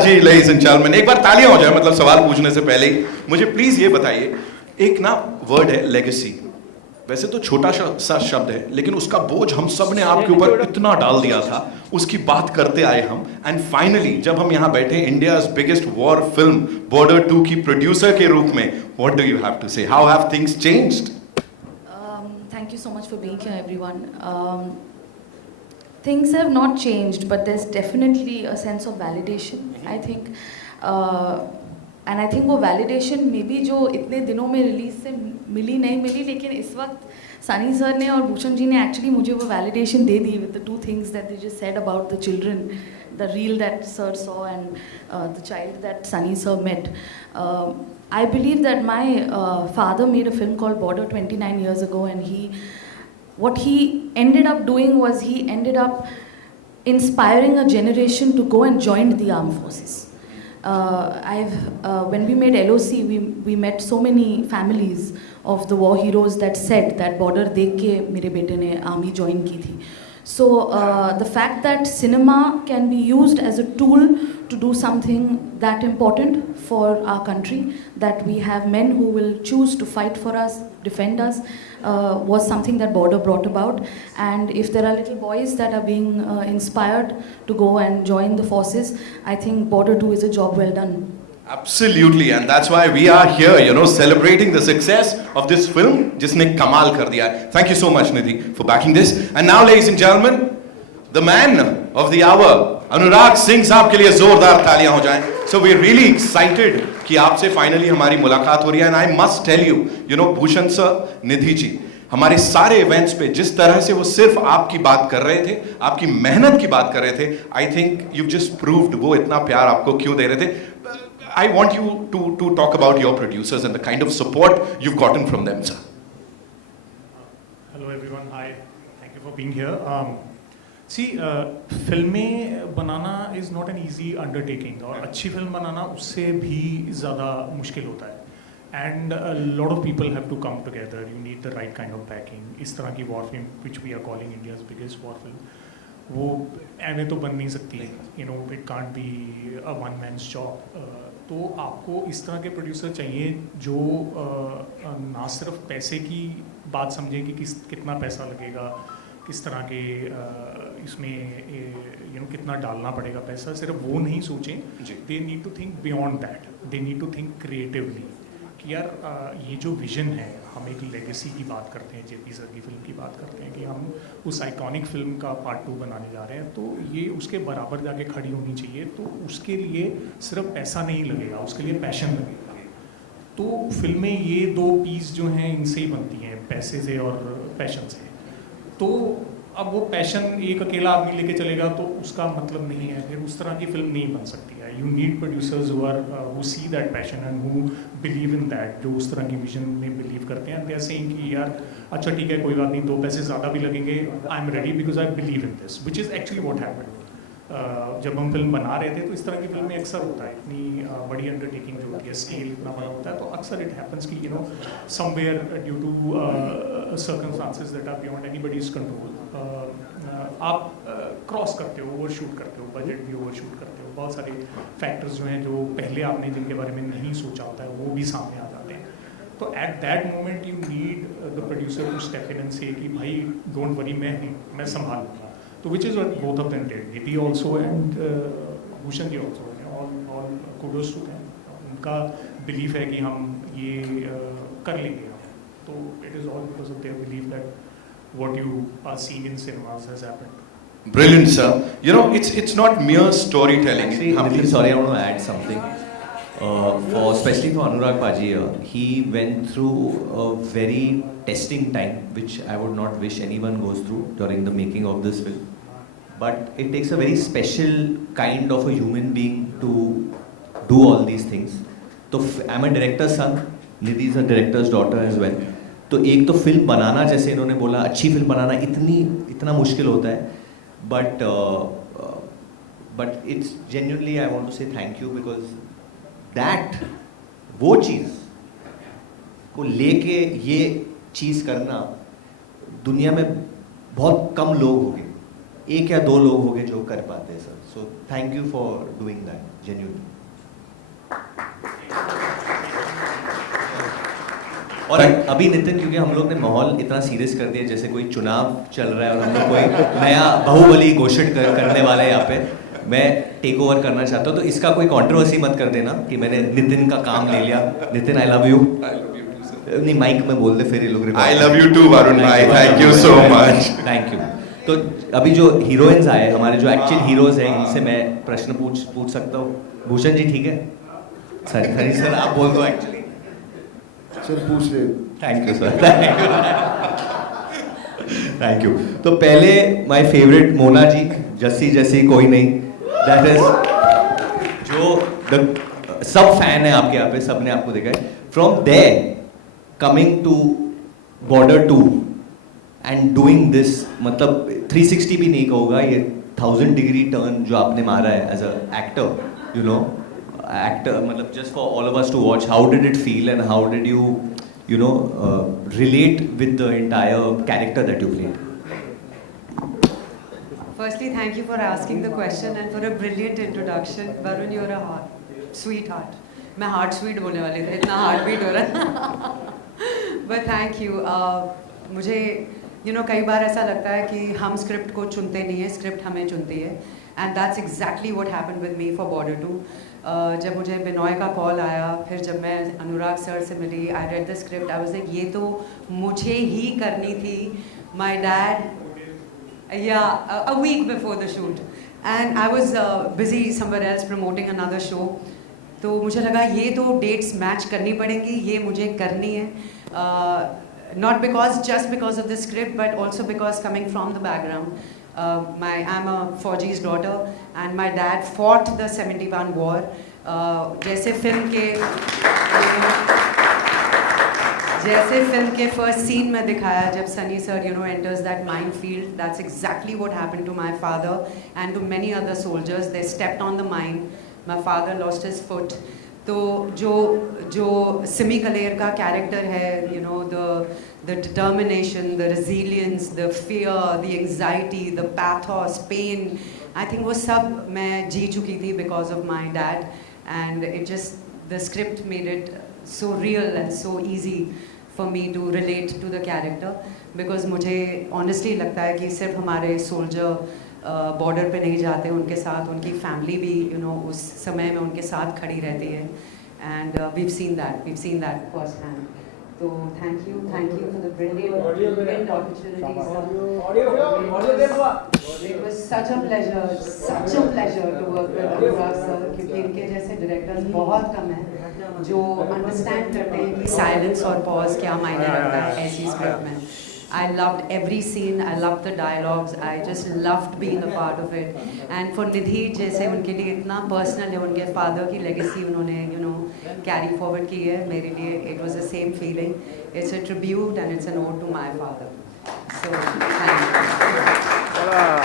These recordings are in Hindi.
Prasad ji, ladies and gentlemen, एक बार तालियां हो जाए, मतलब सवाल पूछने से पहले ही मुझे प्लीज ये बताइए, एक ना वर्ड है लेगेसी, वैसे तो छोटा सा शब्द है, लेकिन उसका बोझ हम सब ने आपके ऊपर इतना डाल दिया था, उसकी बात करते आए हम, एंड फाइनली जब हम यहाँ बैठे India's biggest war film Border 2 की प्रोड्यूसर के रूप में, what do you have to say, how have things changed? Thank you so much for being here, everyone. Things have not changed, but there's definitely a sense of validation, I think. And I think वो validation maybe जो इतने दिनों में रिलीज से मिली नहीं मिली, लेकिन इस वक्त सनी सर ने और भूषण जी ने एक्चुअली मुझे वो validation they the with the two things that they just said about the children, the reel that sir saw and the child that Sunny sir met. I believe that my father made a film called Border 29 years ago, and what he ended up doing was he ended up inspiring a generation to go and join the armed forces. When we made LOC, we met so many families of the war heroes that said that border देख के मेरे बेटे ने आर्मी join की थी. So the fact that cinema can be used as a tool to do something that important for our country, that we have men who will choose to fight for us, defend us, was something that Border brought about. And if there are little boys that are being inspired to go and join the forces, I think Border 2 is a job well done. Absolutely, and that's why we are here, you know, celebrating the success of this film, जिसने कमाल कर दिया है. Thank you so much, Nidhi, for backing this. And now, ladies and gentlemen, the man of the hour, Anurag Singh साहब के लिए जोरदार तालियां हो जाएं. So we're really excited कि आपसे फाइनली हमारी मुलाकात हो रही है. And I must tell you, you know, Bhushan sir, Nidhi ji, हमारे सारे इवेंट्स पे जिस तरह से वो सिर्फ आपकी बात कर रहे थे, आपकी मेहनत की बात कर रहे थे, I think you've just proved वो इतना प्यार आपको क्यों दे रहे थे. I want you to talk about your producers and the kind of support you've gotten from them, sir. Hello everyone, hi, thank you for being here. See, फिल्में बनाना is not an easy undertaking, और अच्छी फिल्म बनाना उससे भी ज़्यादा मुश्किल होता है. And a lot of people have to come together. You need the right kind of backing. इस तरह की war film, which we are calling India's biggest war film, वो ऐਵੇਂ तो बन नहीं सकती. You know, it can't be a one man's job. तो आपको इस तरह के प्रोड्यूसर चाहिए जो ना सिर्फ पैसे की बात समझे कि कितना पैसा लगेगा, किस तरह के इसमें कितना डालना पड़ेगा पैसा, सिर्फ वो नहीं सोचें. They need to think beyond that, they need to think creatively कि यार ये जो विजन है, हम एक लेगेसी की बात करते हैं, जेपी सर की फिल्म की बात करते हैं कि हम उस आइकॉनिक फिल्म का पार्ट 2 बनाने जा रहे हैं, तो ये उसके बराबर जाके खड़ी होनी चाहिए. तो उसके लिए सिर्फ पैसा नहीं लगेगा, उसके लिए पैशन लगेगा. तो फिल्में ये 2 पीस जो हैं इनसे ही बनती हैं, पैसे से और पैशन से. तो अब वो पैशन एक अकेला आदमी लेके चलेगा तो उसका मतलब नहीं है, फिर उस तरह की फिल्म नहीं बन सकती है. You need producers who see that passion and who believe in that, जो उस तरह की विजन में बिलीव करते हैं. दे आर सेइंग कि यार अच्छा ठीक है, कोई बात नहीं, 2 पैसे ज़्यादा भी लगेंगे, I am ready because I believe in this, which is actually what happened. जब हम फिल्म बना रहे थे तो इस तरह की फिल्में अक्सर होता है, इतनी बड़ी अंडरटेकिंग जो होती है, स्केल इतना बड़ा होता है, तो अक्सर इट हैपन्स कि you know somewhere due to circumstances that are beyond anybody's control आप क्रॉस करते हो, ओवर शूट करते हो, बजट भी ओवर शूट करते हो. बहुत सारे फैक्टर्स जो हैं जो पहले आपने जिनके बारे में नहीं सोचा होता है वो भी सामने आ जाते हैं. तो at that moment you need the producer to step in and say कि भाई डोंट वरी, मैं संभाल लूँगा. तो which is what both of them did, Nidhi also and Bhushan ji also. All kudos to them. उनका बिलीफ है कि हम ये कर लेंगे. तो it is all because of their belief that what you are seeing in cinemas has happened. Brilliant, sir. You know, it's not mere storytelling. Actually, sorry, I want to add something. Especially for Anurag Paji, he went through a very testing time, which I would not wish anyone goes through during the making of this film. But it takes a very special kind of a human being to do all these things. So I'm a director's son. Nidhi is a director's daughter as well. तो एक तो फिल्म बनाना, जैसे इन्होंने बोला, अच्छी फिल्म बनाना इतना मुश्किल होता है. But it's genuinely I want to say thank you, because that वो चीज़ को लेके ये चीज़ करना दुनिया में बहुत कम लोग होंगे. एक या दो लोग होंगे जो कर पाते हैं sir. So thank you for doing that genuinely. और अभी नितिन, क्योंकि हम लोग ने माहौल इतना सीरियस कर दिया जैसे कोई चुनाव चल रहा है और हम लोग कोई नया बाहुबली घोषित करने वाले हैं यहाँ पे, मैं टेक ओवर करना चाहता हूँ. तो इसका कोई कंट्रोवर्सी मत कर देना कि मैंने नितिन का काम ले लिया. Nitin I love you. नहीं, माइक में बोल दे फिर ये लोग. I love you too, Varun bhai. Thank you so much. Thank you. तो अभी जो हीरोइंस आए, हमारे जो एक्चुअल हीरोज हैं, इनसे मैं प्रश्न पूछ सकता हूँ. भूषण जी ठीक है? सर आप बोल दो एक्चुअली. सर पूछ रहे. Thank you sir. Thank you. तो पहले माय फेवरेट मोना जी, जस्सी जैसी कोई नहीं. दैट इज जो सब फैन है आपके यहाँ पे, सबने आपको देखा है. From there coming to border 2 and doing this, मतलब 360 भी नहीं कहूँगा, ये 1000 डिग्री टर्न जो आपने मारा है as a actor, you know, actor, matlab just for all of us to watch, how did it feel and how did you know, relate with the entire character that you played? Firstly, thank you for asking the question and for a brilliant introduction. Varun, you're a sweetheart. मैं heart sweet बोलने वाली थी, इतना heart beat हो रहा. But thank you. मुझे कई बार ऐसा लगता है कि हम स्क्रिप्ट को चुनते नहीं है, स्क्रिप्ट हमें चुनती है. And that's exactly what happened with me for Border 2. जब मुझे बिनॉय का कॉल आया, फिर जब मैं अनुराग सर से मिली, I read the script, I was like ये तो मुझे ही करनी थी. My dad, a week before the shoot, and I was busy somewhere else promoting another show. तो मुझे लगा ये तो डेट्स मैच करनी पड़ेंगी, ये मुझे करनी है. Not just because of the script, but also because coming from the background. I'm a Fauji's daughter and my dad fought the 71 war. जैसे फिल्म के first scene में दिखाया, जब Sunny sir enters that minefield, that's exactly what happened to my father and to many other soldiers. They stepped on the mine. My father lost his foot. तो जो सिमी कलेर का कैरेक्टर है, the determination, the resilience, the fear, the anxiety, the pathos, pain, I think वो सब मैं जी चुकी थी because of my dad, and the script made it so real and so easy for me to relate to the character, because मुझे honestly लगता है कि सिर्फ हमारे soldier बॉर्डर पे नहीं जाते, उनके साथ उनकी फैमिली भी उस समय में उनके साथ खड़ी रहती है. And we've seen that first hand. So thank you for the brilliant opportunity, sir. It was such a pleasure to work with Anurag sir, क्योंकि इनके जैसे डायरेक्टर्स बहुत कम हैं जो अंडरस्टैंड करते हैं कि साइलेंस और पॉज क्या मायने रखता है ऐसी स्क्रिप्ट में. I loved every scene, I loved the dialogues, I just loved being a part of it. And for Nidhi, जैसे उनके लिए इतना personal है, उनके father की legacy उन्होंने carry forward की है, मेरे लिए it was the same feeling. It's a tribute and it's an ode to my father. So, thank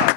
you.